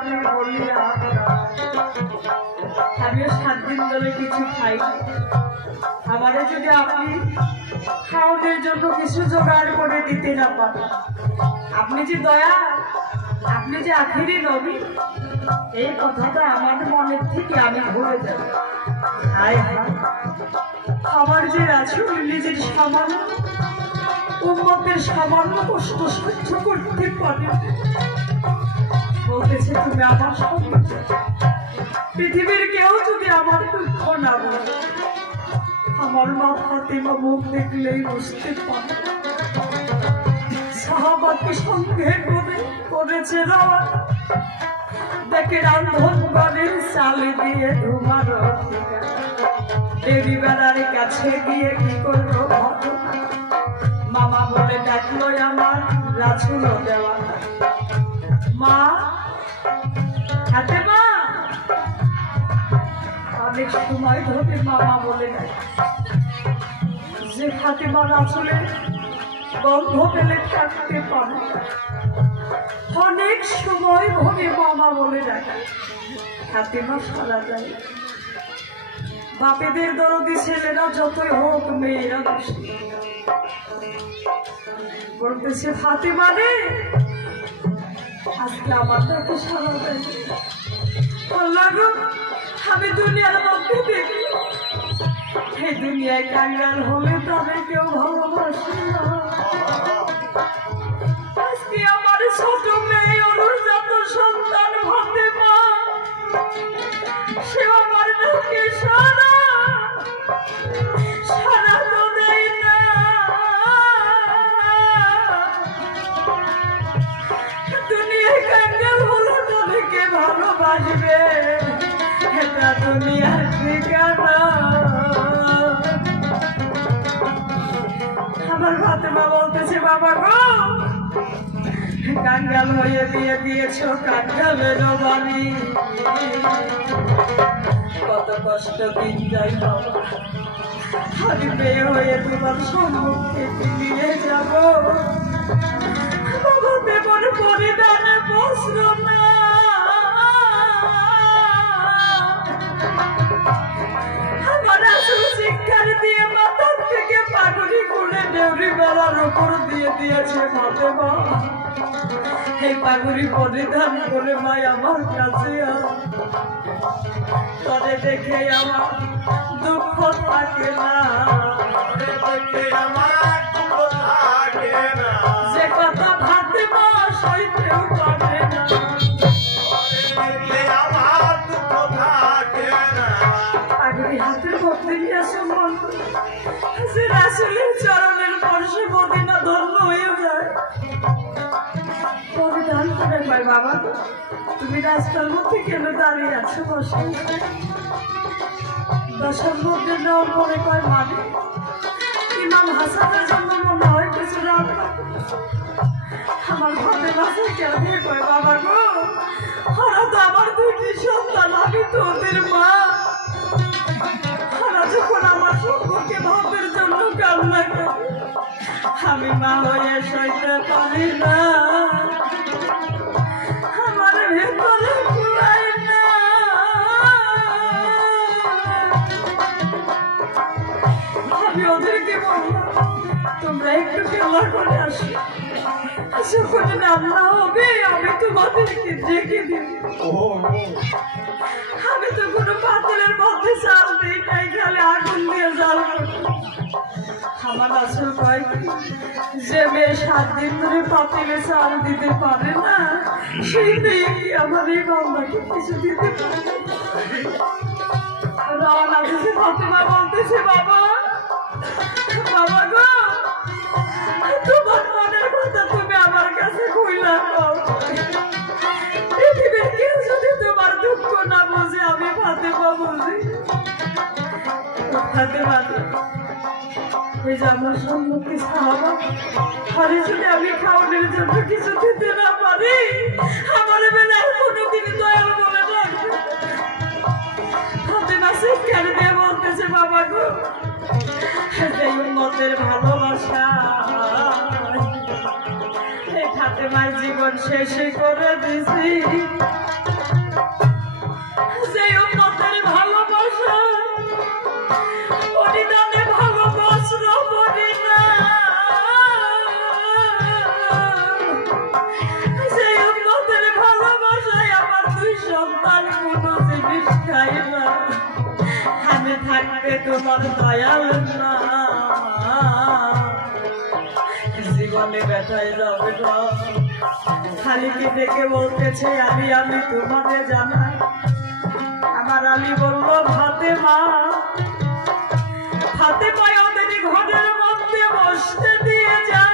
আপনি বললেন আমিও 7 দিন ধরে কিছু খাই। আমারে যদি আপনি খাওয়ানোর জন্য কিছু জোগাড় করে দিতে না পারেন, আপনি যে দয়া, আপনি যে আখিরি নবী, এই কথাটা আমার মনের থেকে আমি ভুলে যাব। আমার যে রাসূল নিজের সামান্য উম্মতের সামান্য কষ্ট সহ্য করতে পারে, বলতেছে তুমি আমার সঙ্গে পৃথিবীর কেউ যদি আমার দুঃখ না বলে, আমার মা ফাতিমা মুখ দেখলেই বুঝতে পারে। সাহাবাকে সঙ্গে করেছে রওনা, দেখে রান্ধন ঘরের চাল দিয়ে ধুমার দেবী বেলার কাছে গিয়ে কি করবো ঘটনা, মামা বলে ডাকলো আমার রাসূল দেওয়ানা। মা হাতে মা, অনেক সময় ধরে মামা বলে ডাকে, যে ফাতিমা রাসূলের গন্ধ পেলে থাকতে পারে, অনেক সময় ধরে মামা বলে ডাকে, ফাতিমা সারা যায়। বাপেদের দরদি ছেলেরা যতই হোক, মেয়েরা বেশি বলতেছে ফাতিমা রে, আজকে আমার ডাকে সারা যায়। আল্লাহ গো, আমি দুনিয়ার মধ্যে দেখি এই দুনিয়ায় কাঙ্গাল হলে তবে কেউ ভালোবাসে না। আজকে আমার ছোট মেয়ে অনুজাত সন্তান ফাতিমা, সে আমার ডাকে সারা তো দেয় না। দুনিয়ায় কাঙ্গাল হলে তবে কে ভালোবাসবে, এটা দুনিয়ার ঠিকানা। আমার ফাতিমা বলতেছে বাবা গো, কাঙ্গাল হয়ে বিয়ে দিয়েছো কাঙ্গালেরও বাড়ি, কত কষ্ট দিন যাই বাবা, আমি মেয়ে হয়ে তোমার সম্মুখে নিয়ে যাব। বাবা দেবর পরিধানে বস্ত্র না, আমার রাসূল শিক্ষার দিয়ে মাথার থেকে পাগড়ি খুলে দেউরি বেলার উপর দিয়ে দিয়েছে ফাতিমা। এই পাগড়ি পরিধান করে মাই আমার কাছে তবে দেখে আমার দুঃখ থাকে না, যে কথা ফাতিমা সইতেও পারে না। পাগড়ি হাতের মধ্যে নিয়ে সম্মান যে রাসূলের চরণের স্পর্শে মদিনা ধন্য হয়ে যায়, পরিধান করে কয় বাবা তুমি রাস্তার মধ্যে কেন দাঁড়িয়ে আছো, বসে। দশার মধ্যে নেওয়ার পরে কয় মানে ইমাম হাসানের জন্য মনে হয় কিছু রান্না। আমার ঘরে বাসে কেন কয় বাবা গো, ওরা তো আমার 2টি সন্তান, আমি তো ওদের মা। ওরা যখন আমার সম্পর্কে ভাবের জন্য কান্না করে, আমি মা হয়ে সইতে পারি না, আমার ভেতরে কুলাই না। আমি ওদেরকে বললাম তোমরা একটু খেলা করে আসো, যখন রান্না হবে আমি তোমাদেরকে ডেকে দিব। আমি তো কোনো পাতিলের মধ্যে চাল দিই নাই, খালি আগুন দিয়ে জাল করি। আমার রাসূল কয় যে মেয়ে 7 দিন ধরে পাতিলে চাল দিতে পারে না, সেই মেয়ে কি আমার এই বান্দাকে কিছু দিতে পারে? রওনা দিয়েছে ফাতিমা, বলতেছে বাবা বাবা গো, তোমার মনের কথা তুমি আমার কাছে কইলা কও। পৃথিবীর কেউ যদি তোমার দুঃখ না বুঝে, আমি ফাতিমা বুঝি। ফাতিমা এই যে আমার সম্মুখে সাহাবা, ঘরে যদি আমি খাওয়ানোর জন্য কিছু দিতে না পারি, আমার বেলায় কোনোদিন দয়াল বলে ডাকবে। ফাতিমা চিৎকার দিয়ে বলতেছে বাবা গো, এই উম্মতের ভালোবাসা এই ফাতিমার জীবন শেষ করে দিছি। থাকবে তোমার দয়াল না, জীবনে ব্যথায় যাবে না। খালিকে দেখে বলতেছে আলী আমি তোমাদের জানাই। আমার আলী বলল ফাতেমা, ফাতেমা ওদের ঘরের মধ্যে বসতে দিয়ে যা,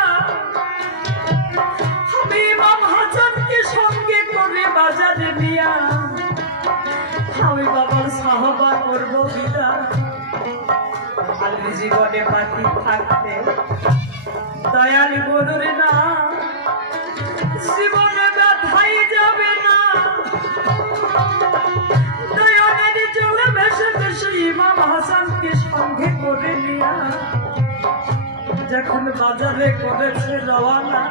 আমি ইমাম হাসানকে সঙ্গে করে বাজারে নিয়া আমি বাবার সাহাবা করবো বিদায়। আলীর জীবনে বাকি থাকতে দয়াল বলুন না, জীবনে ব্যথাই যাবে না। দয়ালের চলে ভেসে ভেসে ইমাম হাসানকে সঙ্গে করে নিয়া যখন বাজারে করেছে রওয়ানা,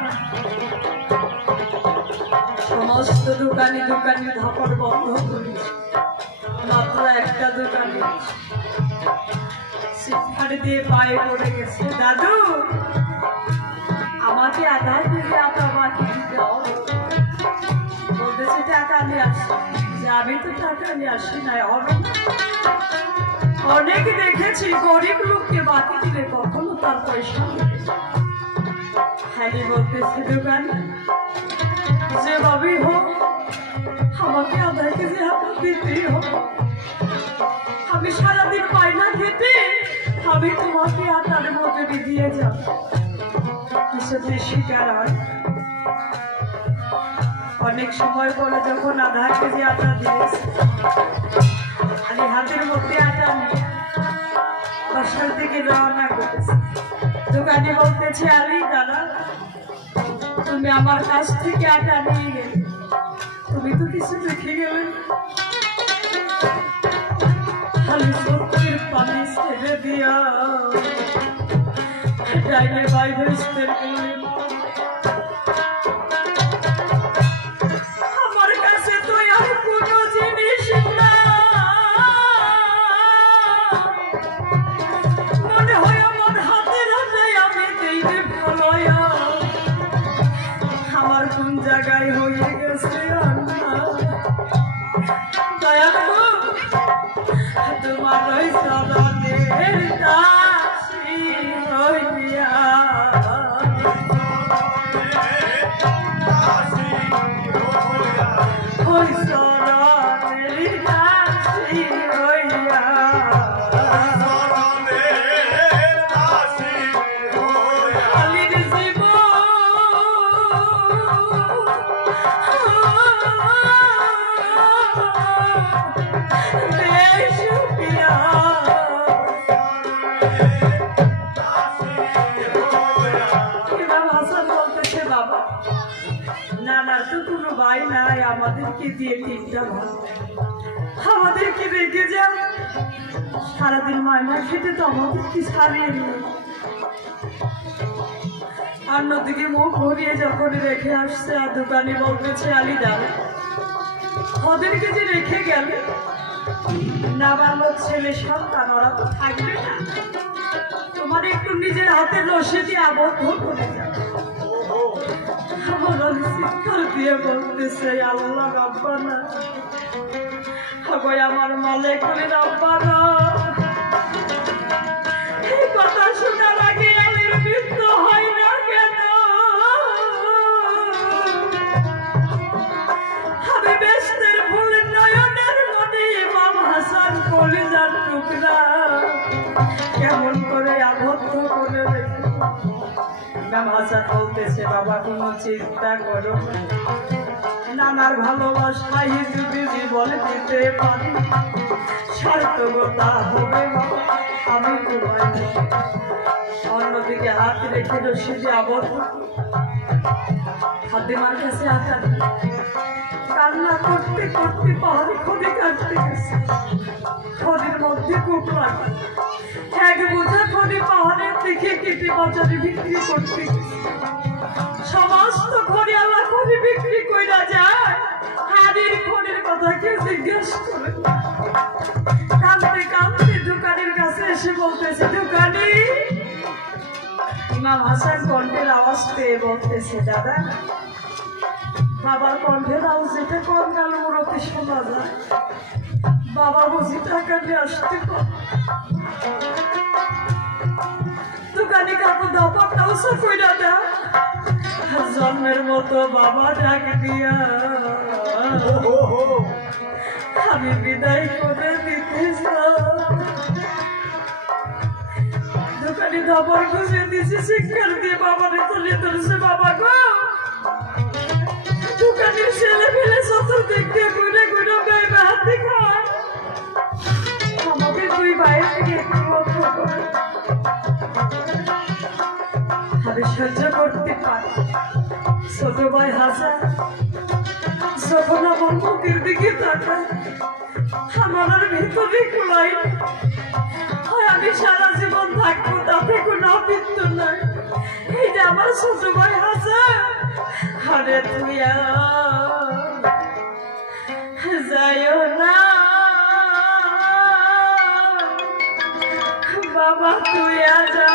সমস্ত দোকানি দোকানি ধাপড় বন্ধ করেছে, মাত্র একটা দোকানে শিক্ষার দিয়ে পায়ে পড়ে গেছে। দাদু আমাকে আধা কেজি আটা বাকি দিতে হবে। বলতেছে টাকা নিয়ে আসি, যে আমি তো টাকা নিয়ে আসি নাই, হবে না। অনেক দেখেছি গরিব লোককে বাকি দিলে কখনো তার পয়সা নেবে। হ্যাঁ বলতেছে দোকান যেভাবেই হোক আমাকে আধা কেজি আটা দিতেই হবে। আমি সারাদিন পায়না খেতে আমি তোমাকে আটার মজুরি দিয়ে যাব। কিছুতে শিকার হয় অনেক সময় পরে যখন আধা কেজি আটা দিয়েছে, আমি হাতের মধ্যে আটা নিয়ে বাসার দিকে রওনা করেছি। দোকানে বলতেছে আলী দাদা তুমি আমার কাছ থেকে আটা নিয়ে গেলে, তুমি তো কিছু রেখে গেলে। খালি চোখের পানি ছেড়ে দিয়া ডাইনে বাইরে আমার কাছে তো আর কোনো জিনিস না, মনে হয় আমার হাতের হাতে আমি দেখতে ভালো। আমার কোন জায়গায় হয়ে গেছে দয়া তোমার ওই চরণের দাসী হইয়া, ওই চরণের দাসী হইয়া আলীর জীবন নানার তো কোনো ভাই নাই, আমাদেরকে দিয়ে তিনটা ভাই, আমাদেরকে রেখে যাও। সারাদিন মায়না খেতে তো আমাদেরকে ছাড়িয়ে নিয়ে অন্যদিকে মুখ ঘুরিয়ে যখন রেখে আসছে আর দোকানে বলতেছে আলী দাদা ওদেরকে যে রেখে গেলে নাবালক ছেলে সন্তান ওরা তো থাকবে না, তোমার একটু নিজের হাতে রশি দিয়ে আবদ্ধ করে যাবে। আমার শিক্ষার দিয়ে বলতেছে আল্লাহ রাব্বানা, আমার মালিক রাব্বানা। এই কথা শোনার আগে আলীর মৃত্যু হয় না কেন? আমি বেস্তের ফুল নয়নের মনে ইমাম হাসান কলিজার টুকরা কেমন করে আবদ্ধ করে রেখে। ইমাম হাসান বলতেছে বাবা কোনো চিন্তা করো না, নানার ভালোবাসায় যদি জীবন দিতে পারি সার্থকতা হবে আমি তোমায়। অন্যদিকে হাত রেখে রশি দিয়ে আবদ্ধ, ফাতেমার কাছে আটা কান্না করতে করতে পাহাড়ে খড়ি কাটতে গেছে। খড়ির মধ্যে খুব লাগে, এক বোঝা খড়ি পাহাড়ের দিকে কেটে বাজারে বিক্রি করতে গেছে। সমস্ত খড়ি আল্লাহ খড়ি বিক্রি কইরা যায়, হাড়ির খড়ির কথা কেউ জিজ্ঞেস করে। কাঁদতে কাঁদতে দোকানের কাছে এসে বলতেছে দোকানি। ইমাম হাসান কণ্ঠের আওয়াজ পেয়ে বলতেছে দাদা বাবার কণ্ঠের আওয়াজ এটা কোন কালো পথে শোনা যায় বাবা বুঝি টাকা নিয়ে আসতে দোকানে কাপড় দাপাটাও সফইরা দা জন্মের মতো বাবা ডাক দিয়া আমি বিদায় করে দিতে দোকানে দাবার গুছিয়ে দিয়েছি শিক্ষার দিয়ে বাবারে তুলিয়ে তুলেছে বাবা গো দোকানের ছেলে ফেলে চতুর্দিক দিয়ে ঘুরে ঘুরে বেড়ে হাতে খায় আমাদের দুই ভাইয়ের থেকে একটু লক্ষ্য করে আমি সহ্য করতে পারি ছোট ভাই হাসা যখন আমার মুখের দিকে তাকায় আমার ভিতরে কুলাই আমি সারা জীবন থাকবো তাতে কোনো অপিত্ত নাই এই যে আমার ছোট ভাই হাসা আরে তুই যাইও না বাবা তুই যা